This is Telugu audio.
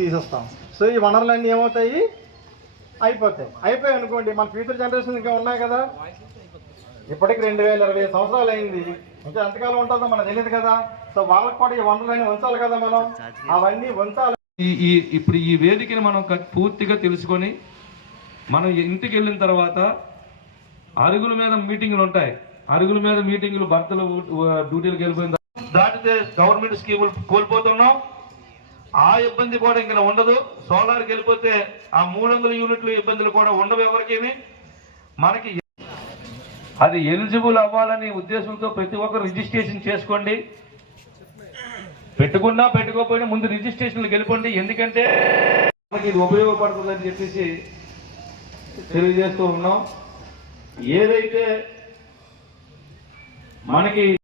తీసేస్తాం. సో ఈ వనరులన్నీ ఏమవుతాయి, అయిపోయాయి అనుకోండి. మన ఫ్యూచర్ జనరేషన్ ఇంకా ఉన్నాయి కదా. ఇప్పటికి 2020 సంవత్సరాలు అయింది, ఇంకా ఎంతకాలం ఉంటుందో మనకు తెలియదు కదా. సో వాళ్ళకి కూడా ఈ వనరులన్నీ ఉంచాలి కదా, మనం అవన్నీ ఉంచాలి. ఇప్పుడు ఈ వేదికని మనం పూర్తిగా తెలుసుకొని మనం ఇంటికి వెళ్ళిన తర్వాత అరుగుల మీద మీటింగులు ఉంటాయి. అరుగుల మీద మీటింగులు భర్తలు డ్యూటీలకు వెళ్ళిపోయిన దాటితే గవర్నమెంట్ స్కీములు కోల్పోతున్నాం. ఆ ఇబ్బంది కూడా ఇంకా ఉండదు. సోలార్కి వెళ్ళిపోతే ఆ 300 యూనిట్లు ఇబ్బందులు కూడా ఉండవు ఎవరికి. మనకి అది ఎలిజిబుల్ అవ్వాలని ఉద్దేశంతో ప్రతి ఒక్కరు రిజిస్ట్రేషన్ చేసుకోండి. పెట్టుకున్నా పెట్టుకోకపోయినా ముందు రిజిస్ట్రేషన్లకు వెళ్ళిపోండి. ఎందుకంటే మనకి ఇది ఉపయోగపడుతుందని చెప్పేసి తెలియజేస్తూ ఉన్నాం. ఏదైతే మనకి